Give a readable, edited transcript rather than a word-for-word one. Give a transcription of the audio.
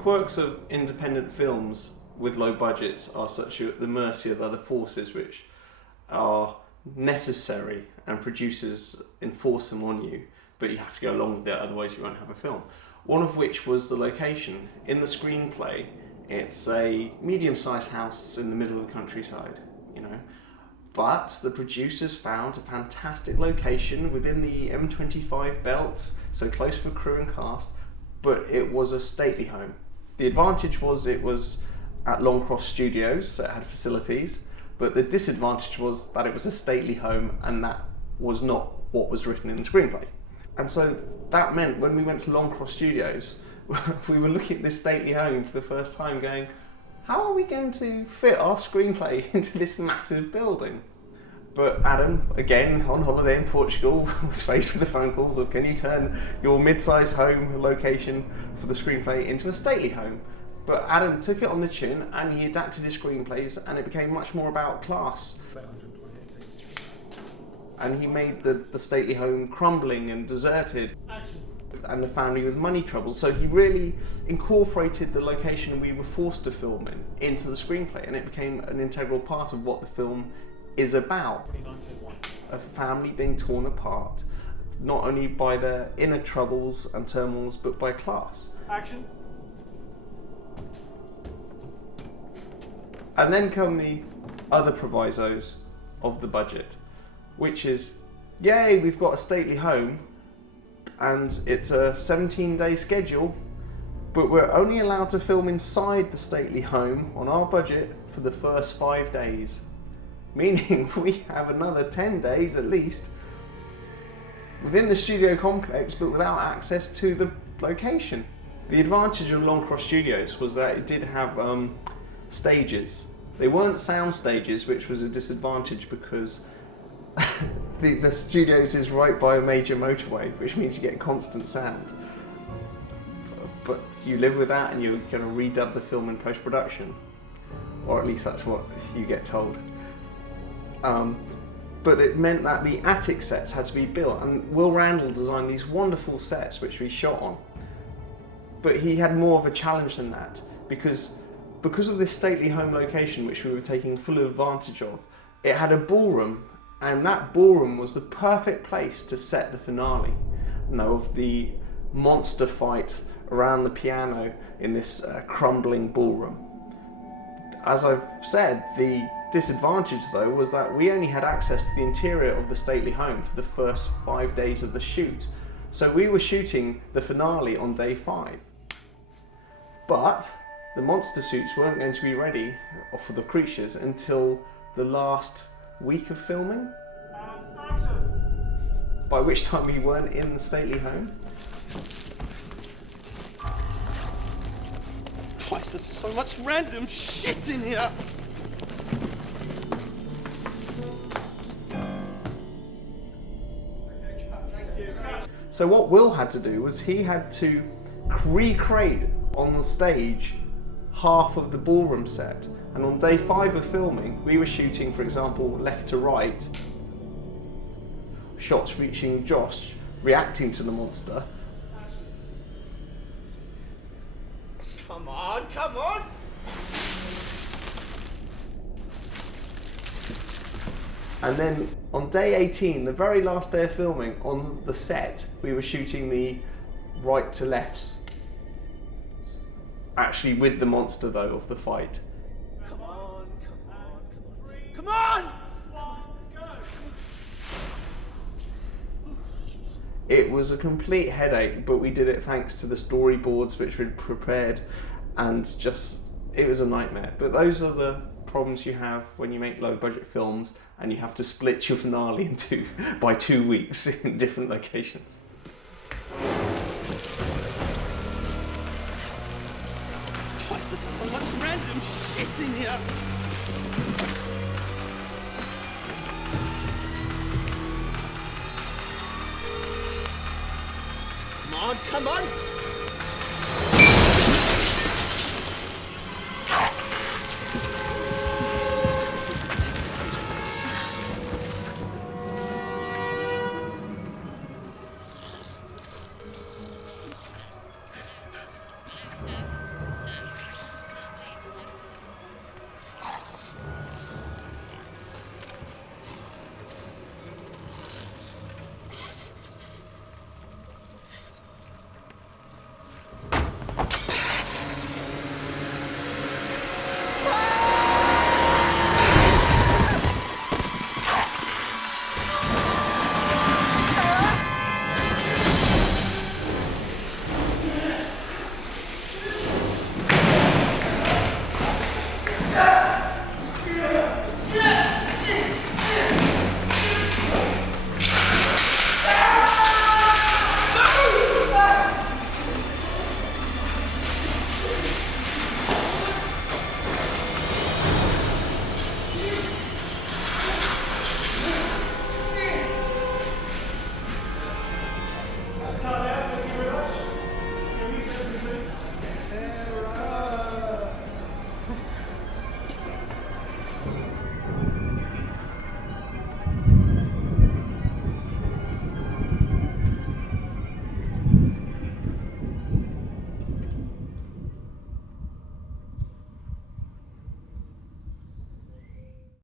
quirks of independent films with low budgets are such you're at the mercy of other forces which are necessary and producers enforce them on you, but you have to go along with it, otherwise you won't have a film. One of which was the location. In the screenplay, it's a medium-sized house in the middle of the countryside, you know. But the producers found a fantastic location within the M25 belt, so close for crew and cast, but it was a stately home. The advantage was it was at Longcross Studios, so it had facilities, but the disadvantage was that it was a stately home, and that was not what was written in the screenplay. And so that meant when we went to Longcross Studios, we were looking at this stately home for the first time going, how are we going to fit our screenplay into this massive building? But Adam, again on holiday in Portugal, was faced with the phone calls of, can you turn your mid-sized home location for the screenplay into a stately home? But Adam took it on the chin and he adapted his screenplays, and it became much more about class. And he made the stately home crumbling and deserted. Action. And the family with money trouble. So he really incorporated the location we were forced to film in into the screenplay, and it became an integral part of what the film is about. A family being torn apart, not only by their inner troubles and turmoils, but by class. Action. And then come the other provisos of the budget, which is, yay, we've got a stately home, and it's a 17-day schedule, but we're only allowed to film inside the stately home on our budget for the first 5 days. Meaning we have another 10 days at least within the studio complex, but without access to the location. The advantage of Longcross Studios was that it did have stages. They weren't sound stages, which was a disadvantage because the studios is right by a major motorway, which means you get constant sound. But you live with that, and you're going to redub the film in post-production, or at least that's what you get told. But it meant that the attic sets had to be built, and Will Randall designed these wonderful sets which we shot on. But he had more of a challenge than that, because of this stately home location which we were taking full advantage of, it had a ballroom, and that ballroom was the perfect place to set the finale, of the monster fight around the piano in this crumbling ballroom. As I've said, the disadvantage though was that we only had access to the interior of the stately home for the first 5 days of the shoot. So we were shooting the finale on day 5. But the monster suits weren't going to be ready for the creatures until the last week of filming. By which time we weren't in the stately home. Christ, there's so much random shit in here! So what Will had to do was he had to recreate on the stage half of the ballroom set. And on day 5 of filming, we were shooting, for example, left to right, shots featuring Josh reacting to the monster. Come on, come on! And then on day 18, the very last day of filming, on the set, we were shooting the right to lefts. Actually with the monster though, of the fight. Come on, come on, come on. Come on! It was a complete headache, but we did it thanks to the storyboards which we'd prepared, and it was a nightmare. But those are the problems you have when you make low budget films and you have to split your finale by 2 weeks in different locations. Christ, there's so much random shit in here! Come on, come on!